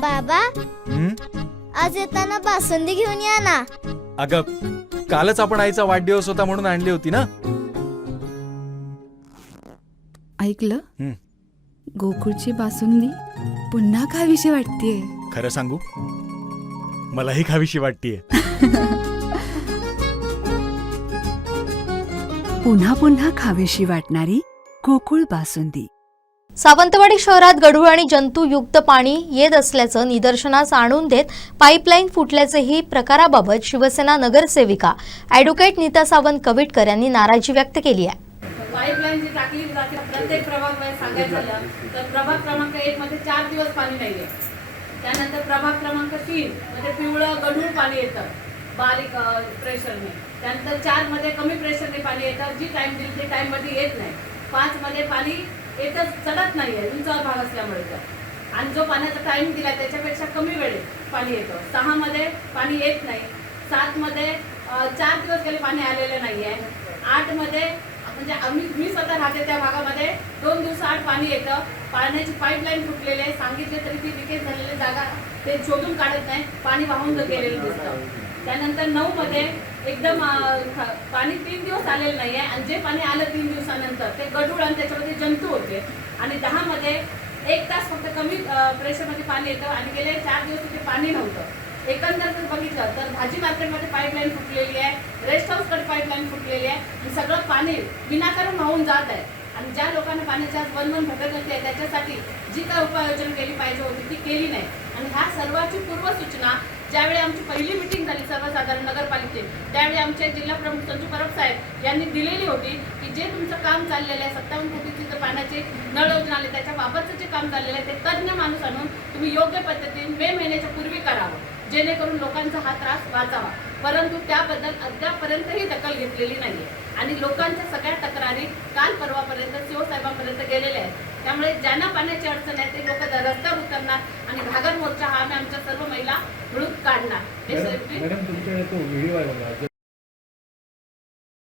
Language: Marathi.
बाबा, हं? आज येताना बासुंदी घेऊन या ना. अगं, कालच आपण आईचा वाढदिवस होता म्हणून आणली होती ना. ऐकलं? हं. गोकुळची बासुंदी पुन्हा खावीशी वाटतेय. खरं सांगू, मलाही खावीशी वाटतीये. पुन्हा पुन्हा खावीशी वाटणारी गोकुळ बासुंदी. सावंतवाडी शहरात गढूळ आणि जंतुयुक्त पाणी येत असल्याचं निदर्शनास आणून देत पाईपलाईन फुटल्याचेही प्रकाराबाबत शिवसेना नगरसेविका ॲडव्होकेट नीता सावंत कविटकर यांनी नाराजी व्यक्त केली आहे. पाईपलाईन जी टाकली जाते प्रत्येक प्रभाग सांगायचं झालं तर प्रभाग क्रमांक 1 मध्ये 4 दिवस पाणी नाहीये. त्यानंतर प्रभाग क्रमांक 3 मध्ये पिवळं गढूळ पाणी येतं बारीक प्रेशरने. त्यानंतर 4 मध्ये कमी प्रेशरने पाणी येतं, जी टाइम दिली ते टाइम मध्ये येत नाही. 5 मध्ये पाणी येतच चढत नाहीये उंचावर भाग असल्यामुळे तर, आणि जो पाण्याचा टाइम दिला त्याच्यापेक्षा कमी वेळेत पाणी येतं. 6 मध्ये पाणी येत नाही. 7 मध्ये 4 दिवस गेले पाणी आलेलं नाहीये. 8 मध्ये म्हणजे मी स्वतः राहते त्या भागामध्ये 2 दिवसाआड पाणी येतं. पाण्याची पाईपलाईन फुटलेली आहे, सांगितले तरी ती लिकेज झालेली जागा ते शोधून काढत नाही, पाणी वाहून गेलेलं दिसतं. त्यानंतर 9 मध्ये एकदम पाणी 3 दिवस आलेलं नाहीये, आणि जे पाणी आलं 3 दिवसानंतर ते गढूळ आणि त्याच्यामध्ये जंतू होते. आणि 10 मध्ये 1 तास फक्त कमी प्रेशरमध्ये पाणी येतं, आणि गेले 4 दिवस तिथे पाणी नव्हतं. एकंदर जर बघितलं तर भाजी मार्केटमध्ये पाईपलाईन फुटलेली आहे, रेस्ट हाऊसकडे पाईपलाईन फुटलेली आहे, आणि सगळं पाणी विनाकारण वाहून जात आहे. आणि ज्या लोकांना पाण्याची आज वन भटत होते त्याच्यासाठी जी काय उपाययोजना केली पाहिजे होती ती केली नाही. आणि ह्या सर्वांची पूर्वसूचना ज्यावेळी आमची पहिली मिटिंग झाली सर्वसाधारण नगरपालिकेची, त्यावेळी आमचे जिल्हा प्रमुख संजू परब साहेब यांनी दिलेली होती की जे तुमचं काम चाललेलं आहे 57 कोटीची पाण्याची नळ योजना आली त्याच्याबाबतचं जे काम चाललेलं आहे ते तज्ज्ञ माणूस आणून तुम्ही योग्य पद्धतीने मे महिन्याच्या पूर्वी करावं, जेणेकरून लोकांचा हा त्रास वाचावा. परंतु त्याबद्दल अद्यापर्यंतही दखल घेतलेली नाहीये, आणि लोकांच्या सगळ्या तक्रारी काल परवापर्यंत सीओ साहेबांपर्यंत गेलेल्या आहेत. त्यामुळे ज्यांना पाण्याची अडचण आहे ते लोक रस्त्यावर उतरणार, आणि घागर मोर्चा हा आम्ही आमच्या सर्व महिला मिळून काढणार. मॅडम तुमच्या तो व्हिडिओ आहे बघा,